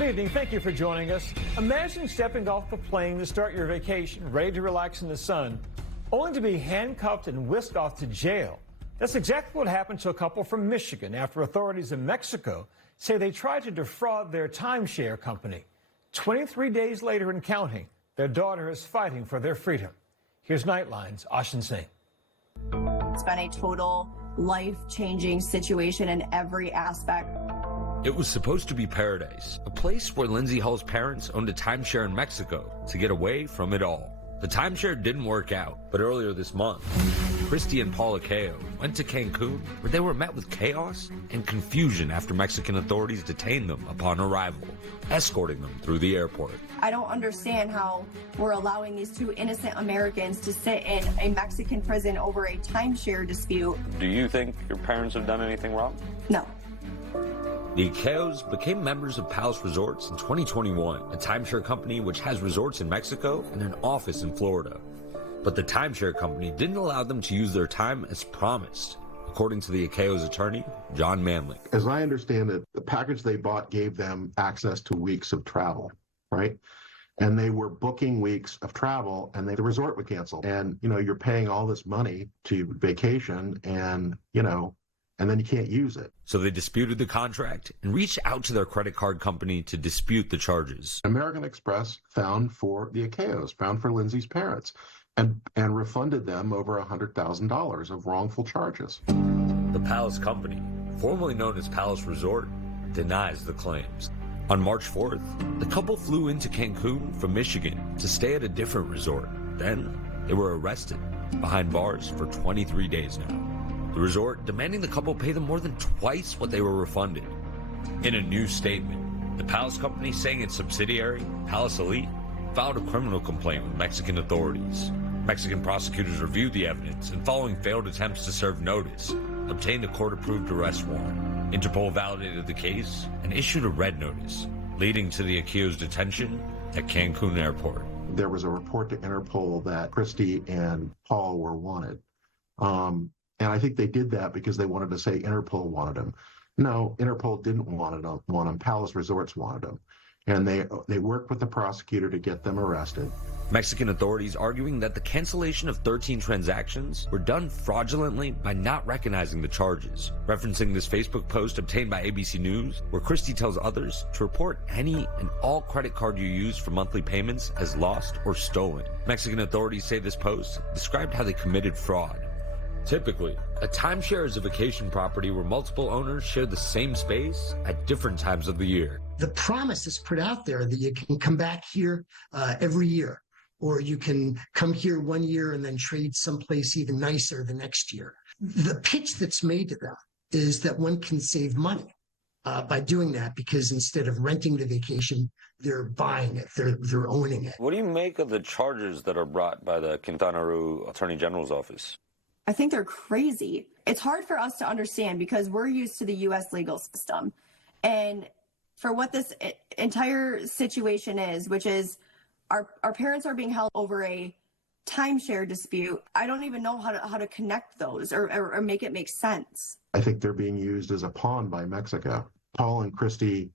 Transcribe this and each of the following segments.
Good evening. Thank you for joining us. Imagine stepping off the plane to start your vacation, ready to relax in the sun, only to be handcuffed and whisked off to jail. That's exactly what happened to a couple from Michigan after authorities in Mexico say they tried to defraud their timeshare company. 23 days later and counting, their daughter is fighting for their freedom. Here's NightLine's Ashin Singh. It's been a total life-changing situation in every aspect. It was supposed to be paradise, a place where Lindsay Hull's parents owned a timeshare in Mexico to get away from it all. The timeshare didn't work out, but earlier this month, Christy and Paul Accusations went to Cancun, where they were met with chaos and confusion after Mexican authorities detained them upon arrival, escorting them through the airport. I don't understand how we're allowing these two innocent Americans to sit in a Mexican prison over a timeshare dispute. Do you think your parents have done anything wrong? No. The Accusations became members of Palace Resorts in 2021, a timeshare company which has resorts in Mexico and an office in Florida. But the timeshare company didn't allow them to use their time as promised, according to the Accusations attorney, John Manley. As I understand it, the package they bought gave them access to weeks of travel, right? And they were booking weeks of travel, and the resort would cancel. And, you're paying all this money to vacation, and then you can't use it. So they disputed the contract and reached out to their credit card company to dispute the charges. American Express found for the Accusations, found for Lindsay's parents, and refunded them over $100,000 of wrongful charges. The Palace company, formerly known as Palace Resort, denies the claims. On March 4th, the couple flew into Cancun from Michigan to stay at a different resort. Then they were arrested behind bars for 23 days now. The resort demanding the couple pay them more than twice what they were refunded. In a new statement, the Palace company saying its subsidiary, Palace Elite, filed a criminal complaint with Mexican authorities. Mexican prosecutors reviewed the evidence and, following failed attempts to serve notice, obtained a court-approved arrest warrant. Interpol validated the case and issued a red notice, leading to the accused detention at Cancun Airport. There was a report to Interpol that Christy and Paul were wanted. And I think they did that because they wanted to say Interpol wanted him. No, Interpol didn't want him. Palace Resorts wanted him. And they worked with the prosecutor to get them arrested. Mexican authorities arguing that the cancellation of 13 transactions were done fraudulently by not recognizing the charges, referencing this Facebook post obtained by ABC News, where Christy tells others to report any and all credit card you use for monthly payments as lost or stolen. Mexican authorities say this post described how they committed fraud. Typically, a timeshare is a vacation property where multiple owners share the same space at different times of the year. The promise is put out there that you can come back here every year, or you can come here one year and then trade someplace even nicer the next year. The pitch that's made to them is that one can save money by doing that, because instead of renting the vacation, they're buying it, they're owning it. What do you make of the charges that are brought by the Quintana Roo Attorney General's office? I think they're crazy. It's hard for us to understand because we're used to the U.S. legal system. And for what this entire situation is, which is our parents are being held over a timeshare dispute, I don't even know how to connect those or make it make sense. I think they're being used as a pawn by Mexico. Paul and Christy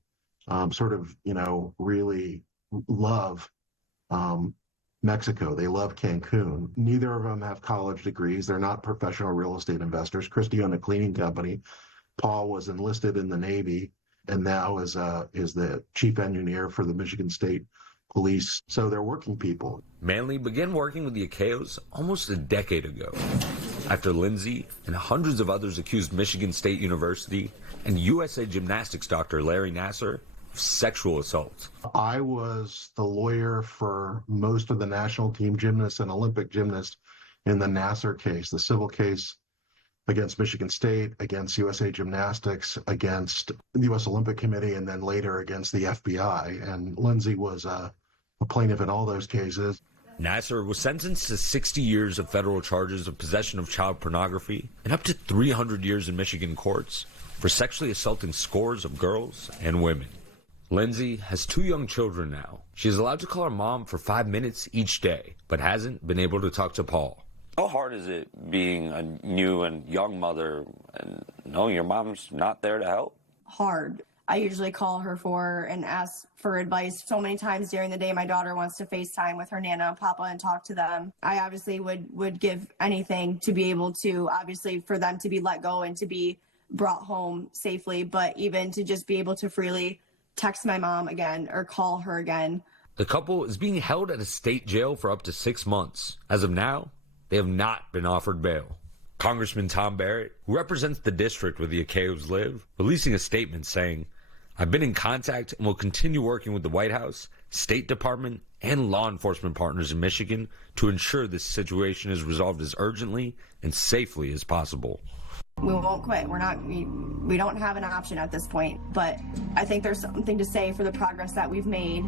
really love Mexico. They love Cancun. Neither of them have college degrees. They're not professional real estate investors. Christy owned a cleaning company. Paul was enlisted in the Navy and now is the chief engineer for the Michigan State Police. So they're working people. Manley began working with the Accusations almost a decade ago, after Lindsay and hundreds of others accused Michigan State University and USA Gymnastics doctor Larry Nassar of sexual assault. I was the lawyer for most of the national team gymnasts and Olympic gymnasts in the Nassar case, the civil case against Michigan State, against USA Gymnastics, against the U.S. Olympic Committee, and then later against the FBI. And Lindsay was a plaintiff in all those cases. Nassar was sentenced to 60 years of federal charges of possession of child pornography and up to 300 years in Michigan courts for sexually assaulting scores of girls and women. Lindsay has 2 young children now. She is allowed to call her mom for 5 minutes each day, but hasn't been able to talk to Paul. How hard is it being a new and young mother and knowing your mom's not there to help? Hard. I usually call her for and ask for advice. So many times during the day, my daughter wants to FaceTime with her Nana and Papa and talk to them. I obviously would give anything to be able to, obviously, for them to be let go and to be brought home safely, but even to just be able to freely text my mom again or call her again. The couple is being held at a state jail for up to 6 months. As of now, they have not been offered bail. Congressman Tom Barrett, who represents the district where the Accusations live, releasing a statement saying, "I've been in contact and will continue working with the White House, State Department, and law enforcement partners in Michigan to ensure this situation is resolved as urgently and safely as possible." We won't quit. We don't have an option at this point, but I think there's something to say for the progress that we've made